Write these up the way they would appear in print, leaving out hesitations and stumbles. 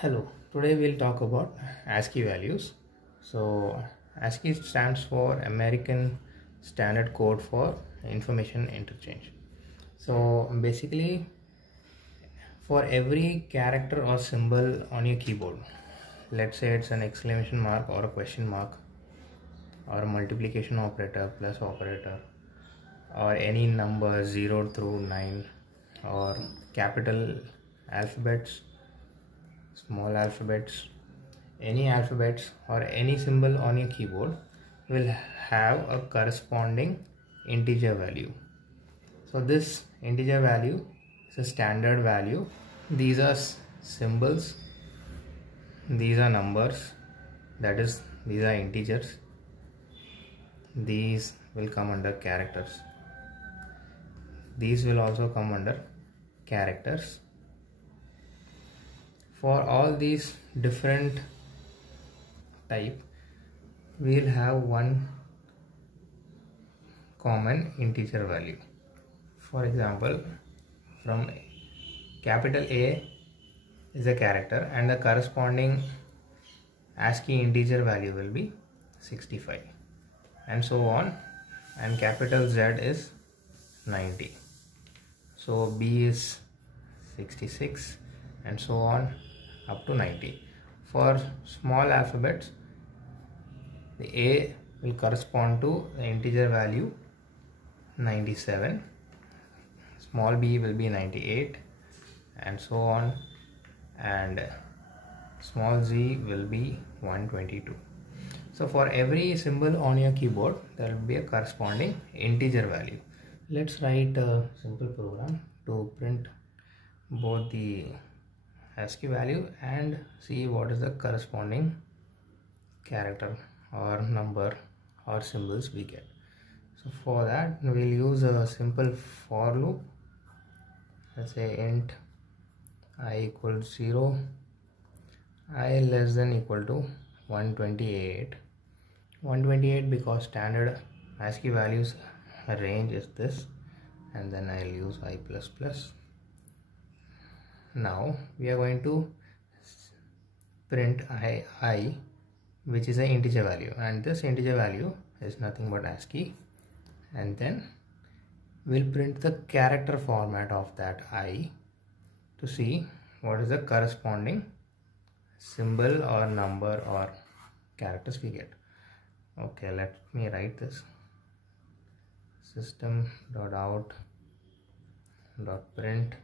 Hello, today we'll talk about ASCII values. So, ASCII stands for American Standard Code for Information Interchange. So, basically, for every character or symbol on your keyboard, let's say it's an exclamation mark or a question mark, or a multiplication operator, plus operator, or any number 0 through 9, or capital alphabets, small alphabets, any alphabets or any symbol on your keyboard will have a corresponding integer value. So this integer value is a standard value. These are symbols, these are numbers, that is these are integers. These will come under characters. These will also come under characters. For all these different type, we'll have one common integer value. For example, from capital A is a character and the corresponding ASCII integer value will be 65, and so on, and capital Z is 90, so B is 66, and so on up to 90. For small alphabets, the A will correspond to the integer value 97, small b will be 98, and so on, and small z will be 122. So for every symbol on your keyboard, there will be a corresponding integer value. Let's write a simple program to print both the ASCII value and see what is the corresponding character or number or symbols we get. So for that, we'll use a simple for loop. Let's say int I equals 0, I less than equal to 128. 128 because standard ASCII values range is this, and then I'll use I plus plus. Now we are going to print I, which is an integer value, and this integer value is nothing but ASCII, and then we'll print the character format of that I to see what is the corresponding symbol or number or characters we get. Okay, let me write this. System.out.print.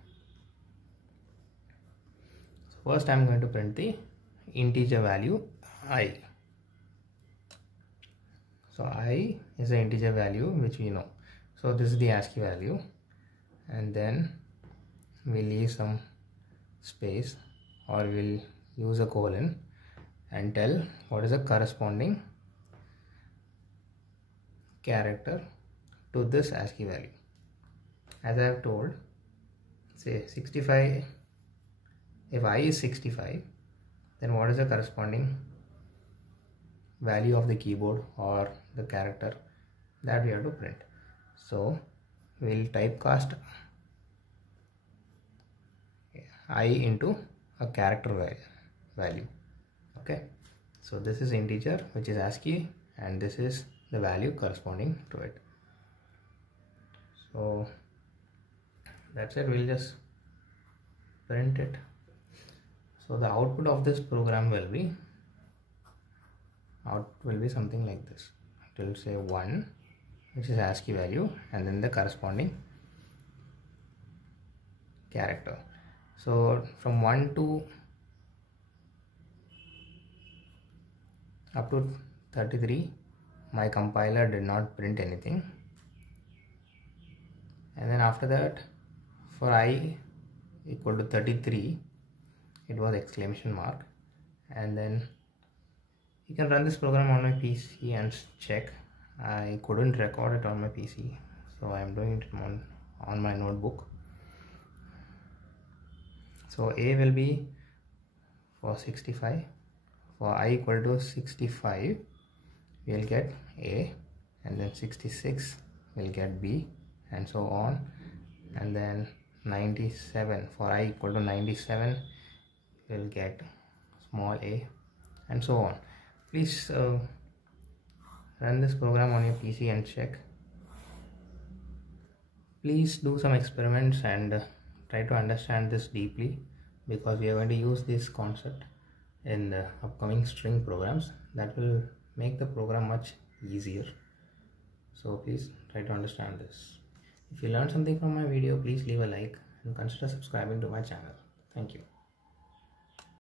So first I'm going to print the integer value I. So I is the integer value which we know. So this is the ASCII value, and then we'll leave some space, or we'll use a colon and tell what is the corresponding character to this ASCII value. As I have told, say 65, if I is 65, then what is the corresponding value of the keyboard or the character that we have to print. So we'll typecast I into a character value. Okay, so this is integer which is ASCII, and this is the value corresponding to it. So that's it, we'll just print it. So the output of this program will be something like this. It will say 1, which is ASCII value, and then the corresponding character. So from 1 to up to 33, my compiler did not print anything, and then after that, for I equal to 33, it was exclamation mark, and then you can run this program on my PC and check. I couldn't record it on my PC, so I am doing it on my notebook. So A will be for 65. For I equal to 65, we will get A, and then 66 will get B, and so on, and then 97, for I equal to 97, will get small a, and so on. Please run this program on your PC and check. Please do some experiments and try to understand this deeply, because we are going to use this concept in the upcoming string programs that will make the program much easier. So please try to understand this. If you learned something from my video, please leave a like and consider subscribing to my channel. Thank you.